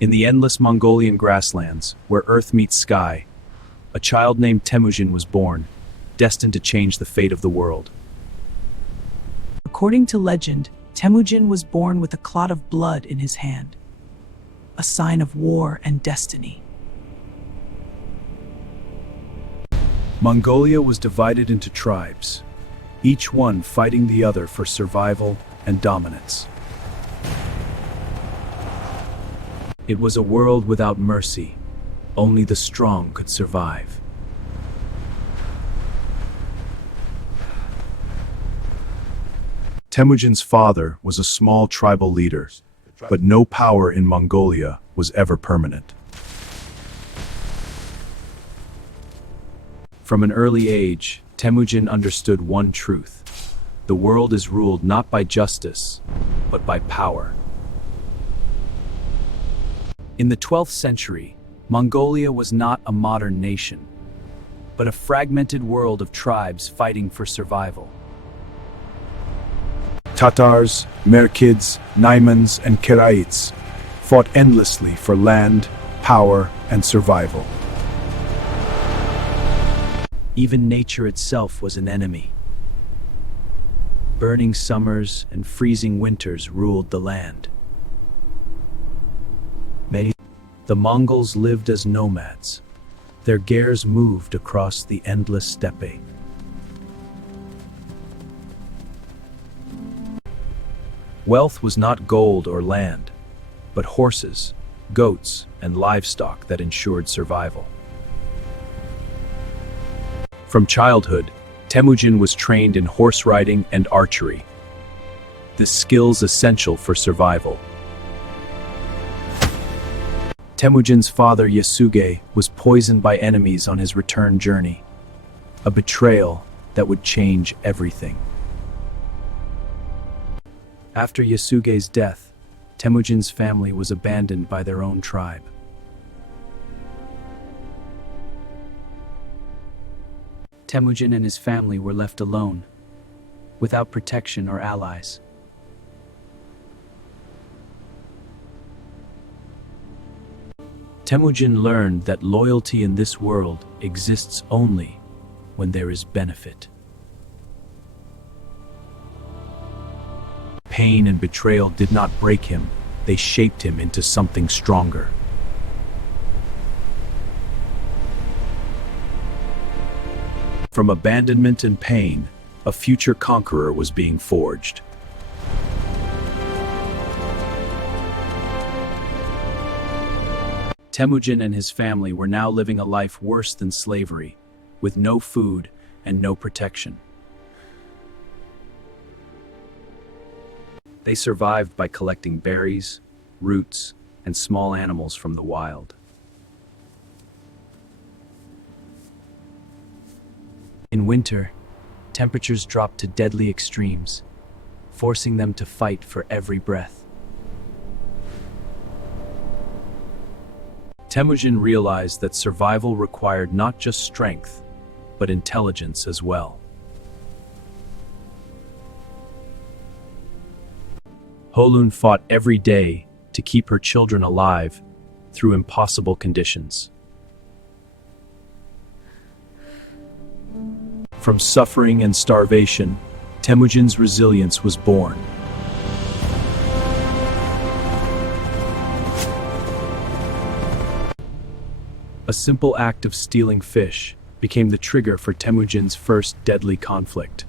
In the endless Mongolian grasslands, where earth meets sky, a child named Temujin was born, destined to change the fate of the world. According to legend, Temujin was born with a clot of blood in his hand, a sign of war and destiny. Mongolia was divided into tribes, each one fighting the other for survival and dominance. It was a world without mercy. Only the strong could survive. Temujin's father was a small tribal leader, but no power in Mongolia was ever permanent. From an early age, Temujin understood one truth: the world is ruled not by justice, but by power. In the 12th century, Mongolia was not a modern nation, but a fragmented world of tribes fighting for survival. Tatars, Merkids, Naimans, and Karaits fought endlessly for land, power, and survival. Even nature itself was an enemy. Burning summers and freezing winters ruled the land. The Mongols lived as nomads. Their gears moved across the endless steppe. Wealth was not gold or land, but horses, goats, and livestock that ensured survival. From childhood, Temujin was trained in horse riding and archery, the skills essential for survival. Temujin's father Yasuge was poisoned by enemies on his return journey, a betrayal that would change everything. After Yasuge's death, Temujin's family was abandoned by their own tribe. Temujin and his family were left alone, without protection or allies. Temujin learned that loyalty in this world exists only when there is benefit. Pain and betrayal did not break him, they shaped him into something stronger. From abandonment and pain, a future conqueror was being forged. Temujin and his family were now living a life worse than slavery, with no food and no protection. They survived by collecting berries, roots, and small animals from the wild. In winter, temperatures dropped to deadly extremes, forcing them to fight for every breath. Temujin realized that survival required not just strength, but intelligence as well. Holun fought every day to keep her children alive through impossible conditions. From suffering and starvation, Temujin's resilience was born. A simple act of stealing fish became the trigger for Temujin's first deadly conflict.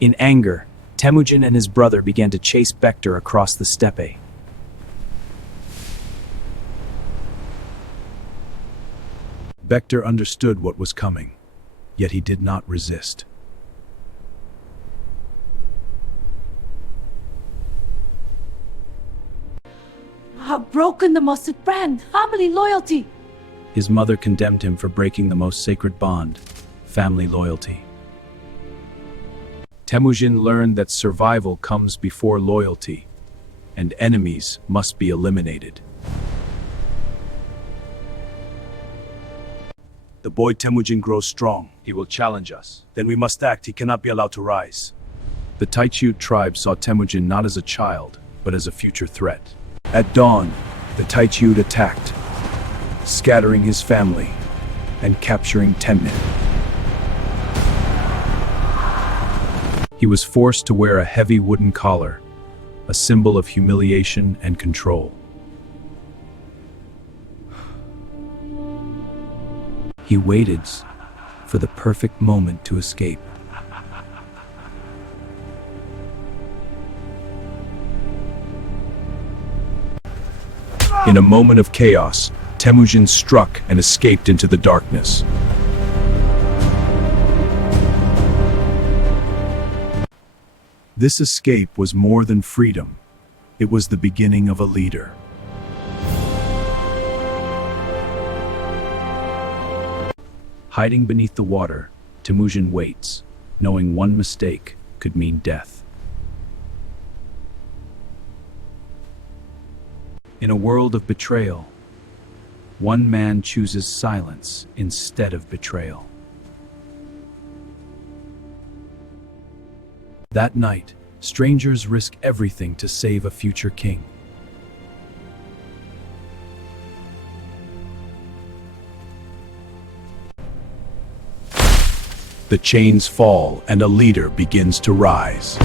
In anger, Temujin and his brother began to chase Bektar across the steppe. Bektar understood what was coming, yet he did not resist. I've broken the most brand, family loyalty. His mother condemned him for breaking the most sacred bond, family loyalty. Temujin learned that survival comes before loyalty, and enemies must be eliminated. The boy Temujin grows strong. He will challenge us. Then we must act. He cannot be allowed to rise. The Taichute tribe saw Temujin not as a child, but as a future threat. At dawn, the Taichute attacked, scattering his family and capturing Temne. He was forced to wear a heavy wooden collar, a symbol of humiliation and control. He waited for the perfect moment to escape. In a moment of chaos, Temujin struck and escaped into the darkness. This escape was more than freedom. It was the beginning of a leader. Hiding beneath the water, Temujin waits, knowing one mistake could mean death. In a world of betrayal, one man chooses silence instead of betrayal. That night, strangers risk everything to save a future king. The chains fall and a leader begins to rise.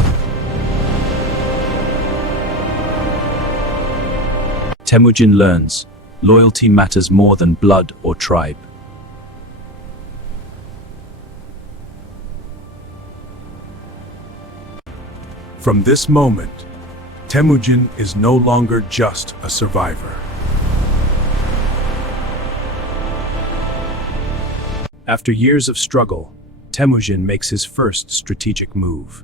Temujin learns, loyalty matters more than blood or tribe. From this moment, Temujin is no longer just a survivor. After years of struggle, Temujin makes his first strategic move.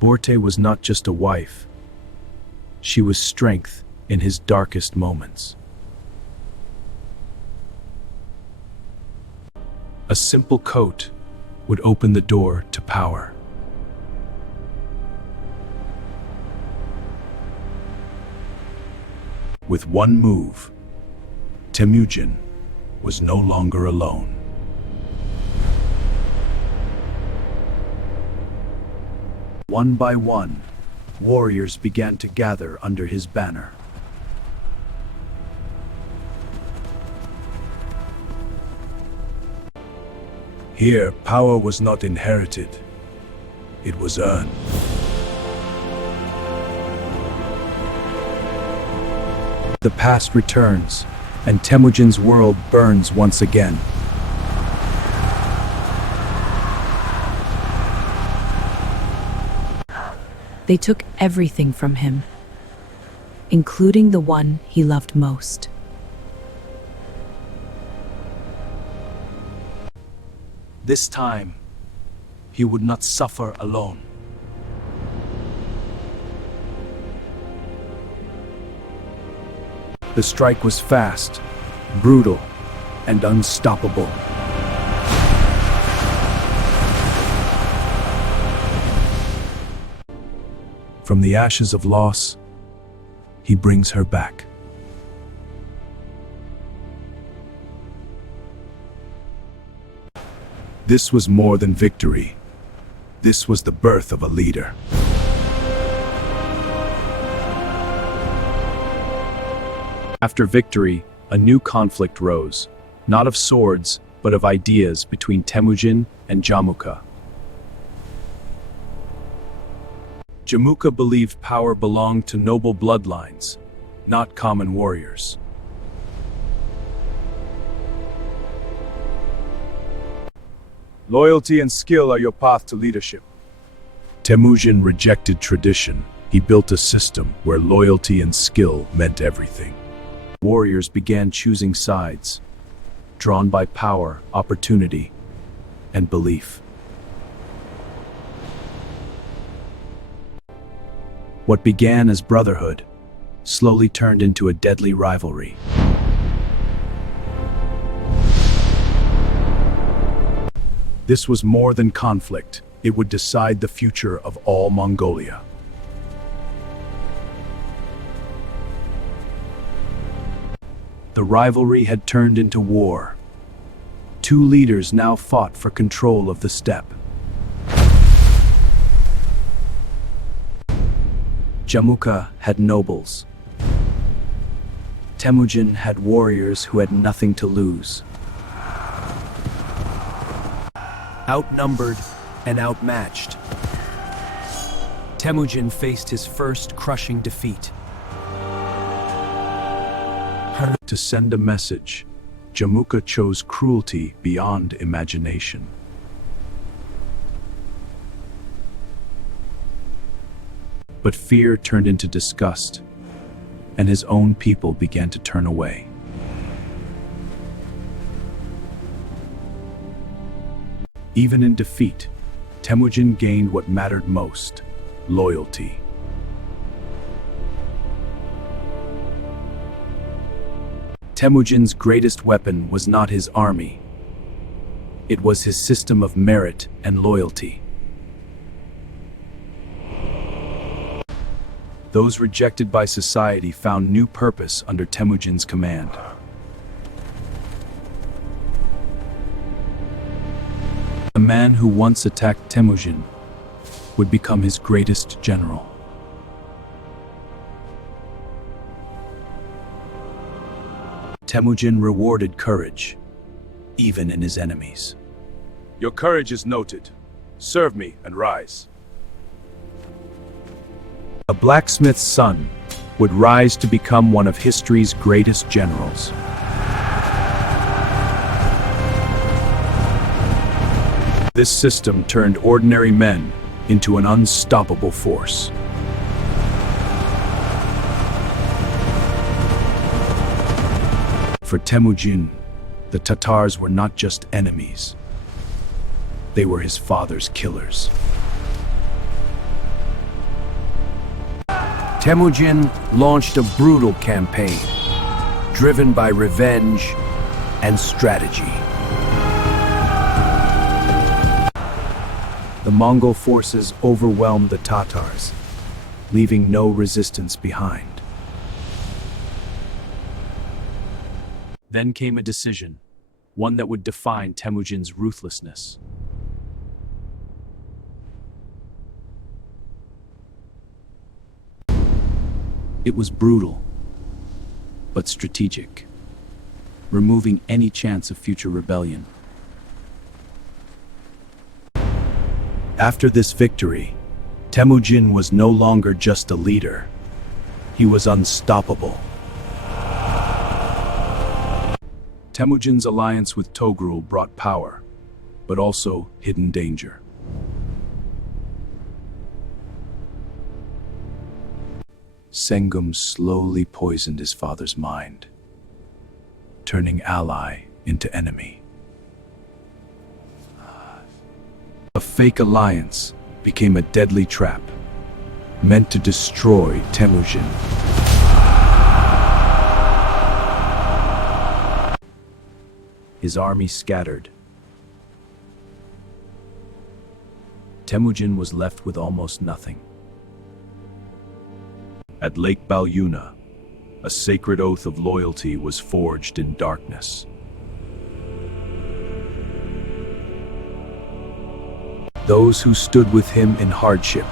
Borte was not just a wife. She was strength in his darkest moments. A simple coat would open the door to power. With one move, Temujin was no longer alone. One by one, warriors began to gather under his banner. Here, power was not inherited, it was earned. The past returns, and Temujin's world burns once again. They took everything from him, including the one he loved most. This time, he would not suffer alone. The strike was fast, brutal, and unstoppable. From the ashes of loss, he brings her back. This was more than victory. This was the birth of a leader. After victory, a new conflict rose, not of swords, but of ideas between Temujin and Jamuka. Jamuka believed power belonged to noble bloodlines, not common warriors. Loyalty and skill are your path to leadership. Temujin rejected tradition. He built a system where loyalty and skill meant everything. Warriors began choosing sides, drawn by power, opportunity, and belief. What began as brotherhood slowly turned into a deadly rivalry. This was more than conflict. It would decide the future of all Mongolia. The rivalry had turned into war, Two leaders now fought for control of the steppe. Jamukha had nobles. Temujin had warriors who had nothing to lose. Outnumbered and outmatched, Temujin faced his first crushing defeat. To send a message, Jamukha chose cruelty beyond imagination. But fear turned into disgust, and his own people began to turn away. Even in defeat, Temujin gained what mattered most: loyalty. Temujin's greatest weapon was not his army. It was his system of merit and loyalty. Those rejected by society found new purpose under Temujin's command. The man who once attacked Temujin would become his greatest general. Temujin rewarded courage, even in his enemies. Your courage is noted. Serve me and rise. A blacksmith's son would rise to become one of history's greatest generals. This system turned ordinary men into an unstoppable force. For Temujin, the Tatars were not just enemies. They were his father's killers. Temujin launched a brutal campaign, driven by revenge and strategy. The Mongol forces overwhelmed the Tatars, leaving no resistance behind. Then came a decision, one that would define Temujin's ruthlessness. It was brutal, but strategic, removing any chance of future rebellion. After this victory, Temujin was no longer just a leader. He was unstoppable. Temujin's alliance with Togrul brought power, but also hidden danger. Sengum slowly poisoned his father's mind, turning ally into enemy. A fake alliance became a deadly trap, meant to destroy Temujin. His army scattered. Temujin was left with almost nothing. At Lake Balyuna, a sacred oath of loyalty was forged in darkness. Those who stood with him in hardship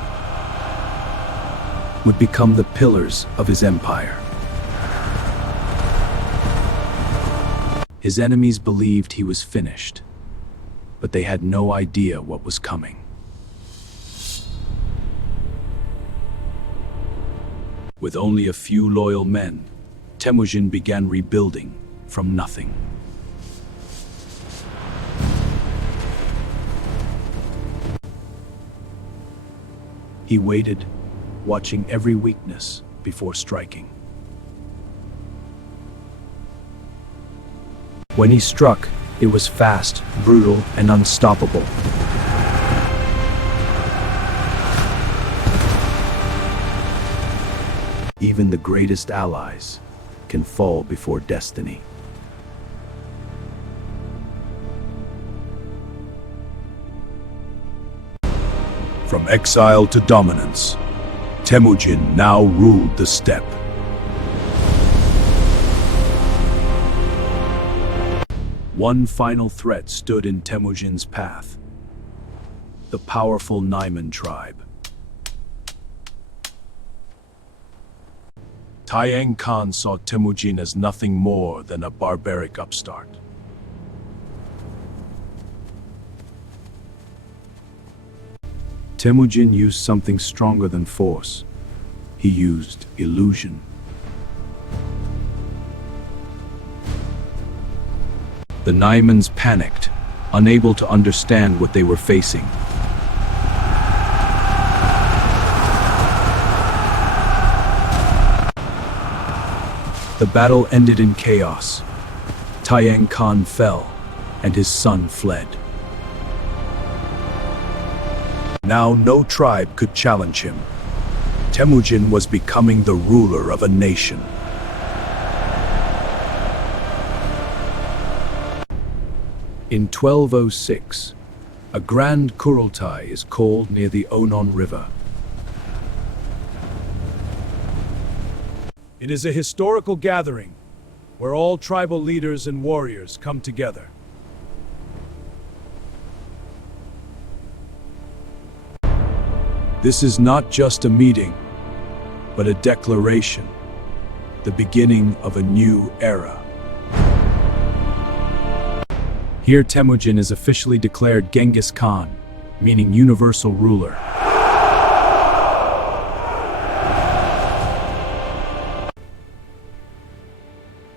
would become the pillars of his empire. His enemies believed he was finished, but they had no idea what was coming. With only a few loyal men, Temujin began rebuilding from nothing. He waited, watching every weakness before striking. When he struck, it was fast, brutal, and unstoppable. Even the greatest allies can fall before destiny. From exile to dominance, Temujin now ruled the steppe. One final threat stood in Temujin's path: the powerful Naiman tribe. Genghis Khan saw Temujin as nothing more than a barbaric upstart. Temujin used something stronger than force. He used illusion. The Naimans panicked, unable to understand what they were facing. The battle ended in chaos. Genghis Khan fell, and his son fled. Now no tribe could challenge him. Temujin was becoming the ruler of a nation. In 1206, a grand Kurultai is called near the Onon River. It is a historical gathering where all tribal leaders and warriors come together. This is not just a meeting, but a declaration, the beginning of a new era. Here Temujin is officially declared Genghis Khan, meaning universal ruler.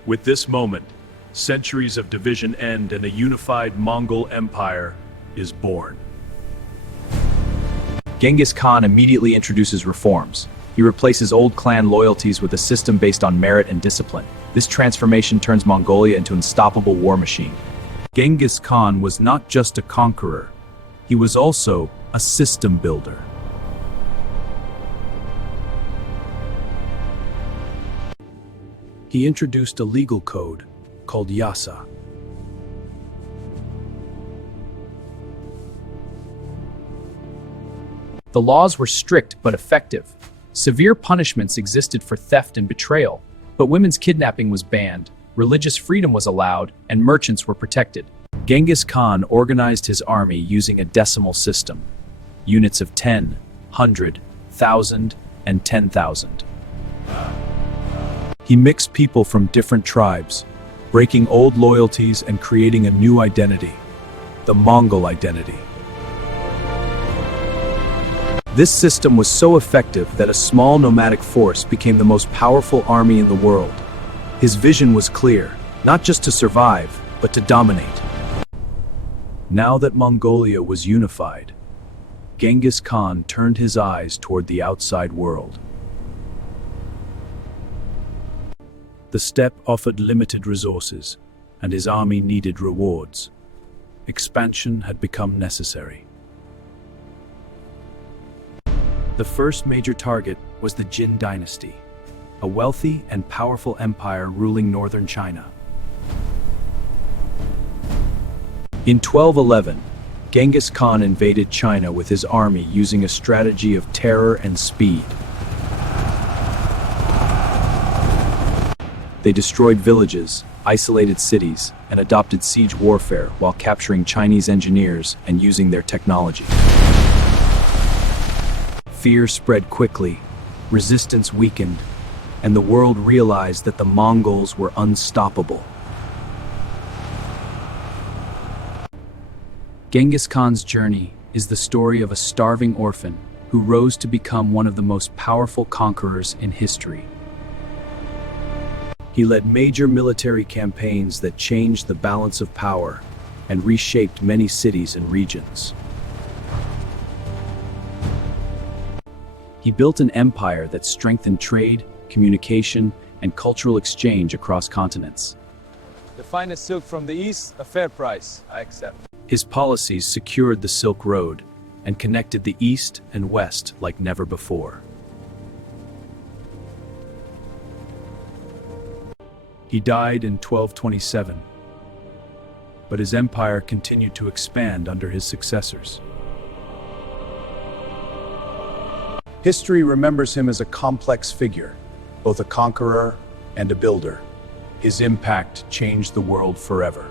With this moment, centuries of division end and a unified Mongol Empire is born. Genghis Khan immediately introduces reforms. He replaces old clan loyalties with a system based on merit and discipline. This transformation turns Mongolia into an unstoppable war machine. Genghis Khan was not just a conqueror, he was also a system builder. He introduced a legal code called Yasa. The laws were strict but effective. Severe punishments existed for theft and betrayal, but women's kidnapping was banned, religious freedom was allowed, and merchants were protected. Genghis Khan organized his army using a decimal system, units of 10, 100, 1,000, and 10,000. He mixed people from different tribes, breaking old loyalties and creating a new identity, the Mongol identity. This system was so effective that a small nomadic force became the most powerful army in the world. His vision was clear, not just to survive, but to dominate. Now that Mongolia was unified, Genghis Khan turned his eyes toward the outside world. The steppe offered limited resources, and his army needed rewards. Expansion had become necessary. The first major target was the Jin dynasty, a wealthy and powerful empire ruling northern China. In 1211, Genghis Khan invaded China with his army using a strategy of terror and speed. They destroyed villages, isolated cities, and adopted siege warfare while capturing Chinese engineers and using their technology. Fear spread quickly, resistance weakened, and the world realized that the Mongols were unstoppable. Genghis Khan's journey is the story of a starving orphan who rose to become one of the most powerful conquerors in history. He led major military campaigns that changed the balance of power and reshaped many cities and regions. He built an empire that strengthened trade, communication, and cultural exchange across continents. The finest silk from the east, a fair price, I accept. His policies secured the Silk Road and connected the East and West like never before. He died in 1227, but his empire continued to expand under his successors. History remembers him as a complex figure, both a conqueror and a builder. His impact changed the world forever.